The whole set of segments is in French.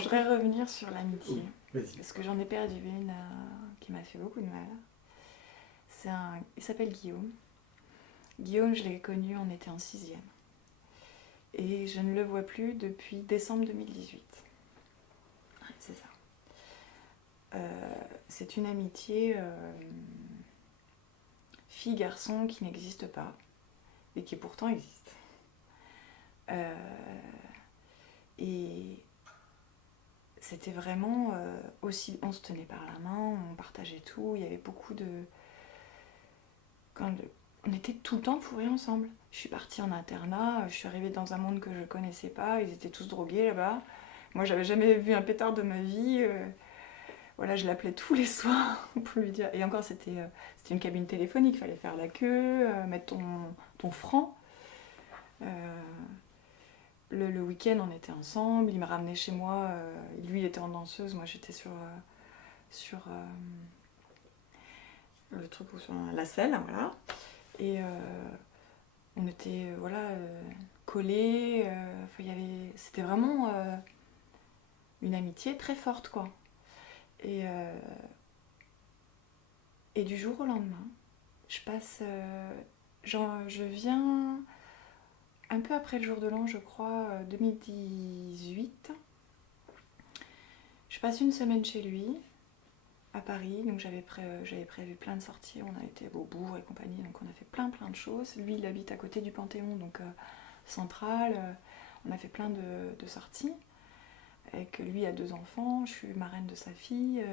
Je voudrais revenir sur l'amitié, Vas-y. parce que j'en ai perdu une qui m'a fait beaucoup de mal. Il s'appelle Guillaume. Guillaume, je l'ai connu, on était en 6e. Et je ne le vois plus depuis décembre 2018. C'est ça. C'est une amitié fille-garçon qui n'existe pas, et qui pourtant existe. Et c'était vraiment aussi, on se tenait par la main, on partageait tout, il y avait beaucoup de... On était tout le temps fourrés ensemble. Je suis partie en internat, je suis arrivée dans un monde que je connaissais pas, ils étaient tous drogués là-bas. Moi, j'avais jamais vu un pétard de ma vie. Voilà, je l'appelais tous les soirs pour lui dire. Et encore, c'était une cabine téléphonique, il fallait faire la queue, mettre ton franc. Le week-end, on était ensemble, il me ramenait chez moi. Lui, il était en danseuse, moi j'étais sur le truc, sur la selle, voilà. Et on était collés. C'était vraiment une amitié très forte, quoi. Et du jour au lendemain, je viens un peu après le jour de l'an, je crois, 2018. Je passe une semaine chez lui, à Paris, donc j'avais prévu plein de sorties, on a été au Bourg et compagnie, donc on a fait plein de choses. Lui, il habite à côté du Panthéon, donc central, on a fait plein de sorties. Avec lui, il a 2 enfants, je suis marraine de sa fille,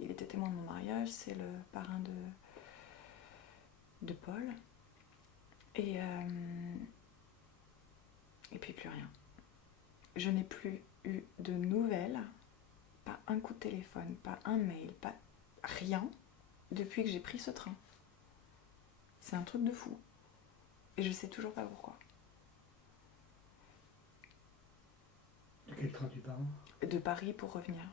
il était témoin de mon mariage, c'est le parrain de Paul. Et puis plus rien. Je n'ai plus eu de nouvelles, pas un coup de téléphone, pas un mail, pas rien, depuis que j'ai pris ce train. C'est un truc de fou. Et je sais toujours pas pourquoi. De quel train tu parles? De Paris pour revenir.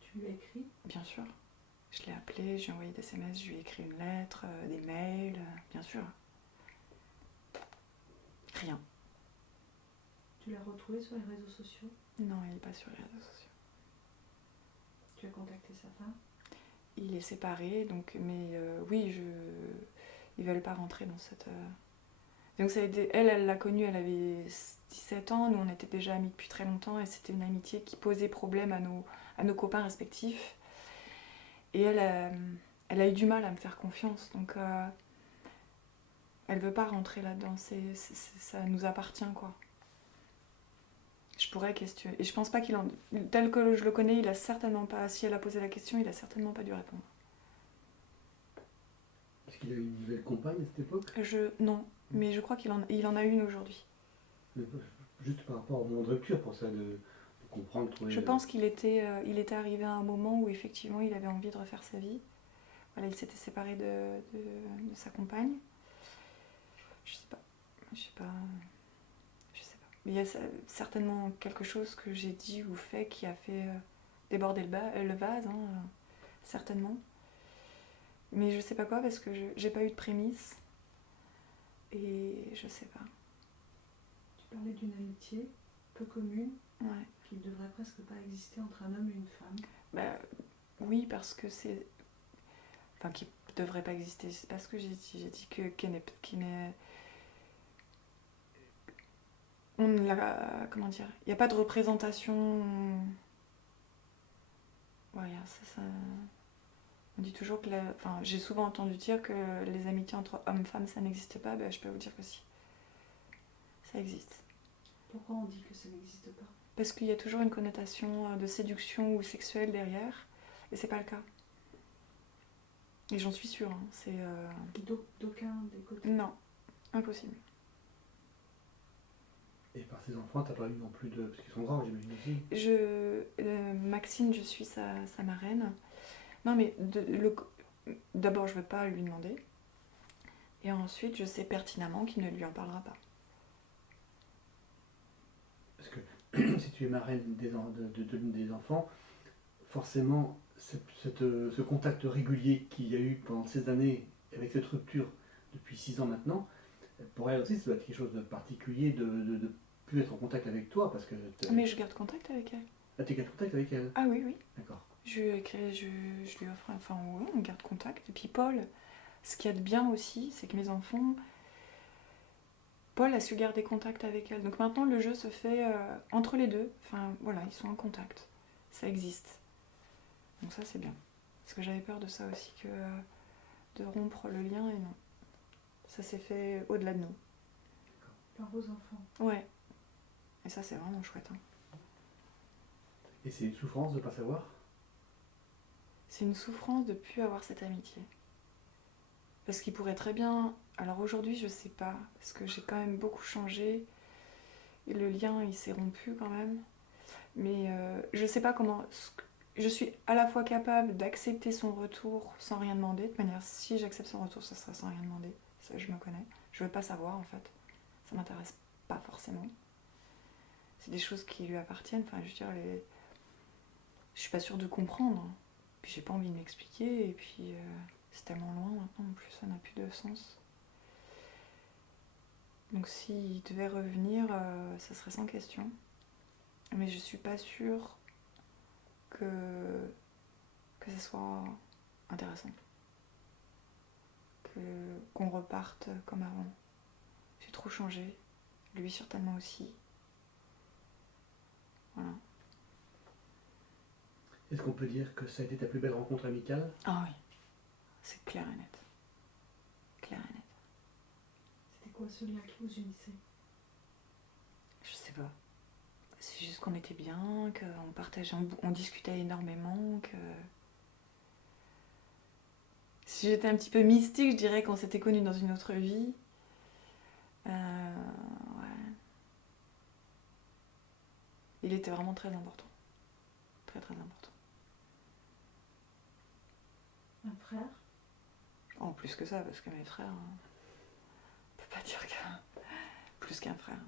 Tu lui as écrit? Bien sûr. Je l'ai appelé, je lui ai envoyé des SMS, je lui ai écrit une lettre, des mails, bien sûr. Rien. Tu l'as retrouvé sur les réseaux sociaux? Non, il n'est pas sur les réseaux sociaux. Tu as contacté sa femme? Il est séparé, donc, mais oui, ils veulent pas rentrer dans cette... Donc ça a été... Elle l'a connue, elle avait 17 ans, nous on était déjà amis depuis très longtemps, et c'était une amitié qui posait problème à nos copains respectifs. Et elle a eu du mal à me faire confiance, donc elle veut pas rentrer là-dedans, ça nous appartient, quoi. Je pourrais questionner, et je pense pas tel que je le connais, il a certainement pas, si elle a posé la question, il a certainement pas dû répondre. Est-ce qu'il a eu une nouvelle compagne à cette époque? Non, mais je crois qu'il en a une aujourd'hui. Juste par rapport au moment de rupture, pour ça, de comprendre, trouver... Je pense qu'il était arrivé à un moment où effectivement il avait envie de refaire sa vie. Voilà, il s'était séparé de sa compagne. Je sais pas. Mais il y a certainement quelque chose que j'ai dit ou fait qui a fait déborder le vase, hein, certainement. Mais je sais pas quoi parce que j'ai pas eu de prémisse. Et je sais pas. Tu parlais d'une amitié peu commune, Ouais. qui ne devrait presque pas exister entre un homme et une femme. Bah, oui, parce que c'est... Enfin, qui devrait pas exister. C'est pas ce que j'ai dit. J'ai dit qu'il n'est... Comment dire? Il n'y a pas de représentation... Voilà, ça... On dit toujours que... j'ai souvent entendu dire que les amitiés entre hommes et femmes, ça n'existe pas. Ben, je peux vous dire que si. Ça existe. Pourquoi on dit que ça n'existe pas? Parce qu'il y a toujours une connotation de séduction ou sexuelle derrière. Et c'est pas le cas. Et j'en suis sûre. Hein, c'est... D'aucun des côtés? Non, impossible. Et par ses enfants, t'as pas eu non plus de... Parce qu'ils sont grands, j'imagine aussi. Maxine, je suis sa marraine. Non, mais d'abord, je veux pas lui demander. Et ensuite, je sais pertinemment qu'il ne lui en parlera pas. Parce que si tu es marraine des enfants, forcément, ce contact régulier qu'il y a eu pendant ces années, avec cette rupture depuis 6 ans maintenant, pour elle aussi, ça doit être quelque chose de particulier, de plus être en contact avec toi parce que. Mais je garde contact avec elle. Ah, tu es en contact avec elle? Ah oui, oui. D'accord. Je lui offre, enfin, oui, on garde contact. Et puis Paul, ce qu'il y a de bien aussi, c'est que mes enfants, Paul a su garder contact avec elle. Donc maintenant, le jeu se fait entre les deux. Enfin, voilà, ils sont en contact. Ça existe. Donc ça, c'est bien. Parce que j'avais peur de ça aussi, de rompre le lien, et non. Ça s'est fait au-delà de nous. Par vos enfants. Ouais. Et ça, c'est vraiment chouette. Hein. Et c'est une souffrance de ne pas savoir? C'est une souffrance de ne plus avoir cette amitié. Parce qu'il pourrait très bien... Alors aujourd'hui, je sais pas, parce que j'ai quand même beaucoup changé. Et le lien, il s'est rompu quand même. Mais je sais pas comment... Je suis à la fois capable d'accepter son retour sans rien demander. De manière, si j'accepte son retour, ça sera sans rien demander. Ça, je me connais. Je veux pas savoir, en fait. Ça m'intéresse pas forcément. C'est des choses qui lui appartiennent. Enfin, je veux dire, je suis pas sûre de comprendre. Puis j'ai pas envie de m'expliquer. Et puis, c'est tellement loin maintenant. En plus, ça n'a plus de sens. Donc s'il devait revenir, ça serait sans question. Mais je suis pas sûre que ça soit intéressant. Qu'on reparte comme avant. J'ai trop changé. Lui certainement aussi. Voilà. Est-ce qu'on peut dire que ça a été ta plus belle rencontre amicale? Ah oui, c'est clair et net. Clair et net. C'était quoi ce lien qui vous unissait? Je sais pas. C'est juste qu'on était bien, qu'on partageait, on discutait énormément, que... Si j'étais un petit peu mystique, je dirais qu'on s'était connus dans une autre vie. Ouais. Il était vraiment très important. Très très important. Un frère? En plus que ça, parce que mes frères, on peut pas dire qu'un... Plus qu'un frère.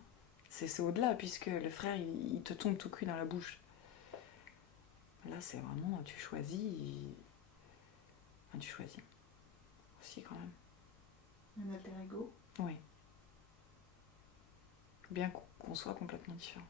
C'est au-delà, puisque le frère, il te tombe tout cuit dans la bouche. Là, c'est vraiment, tu choisis... Enfin, tu choisis. Aussi, quand même. Un alter ego? Oui. Bien qu'on soit complètement différents.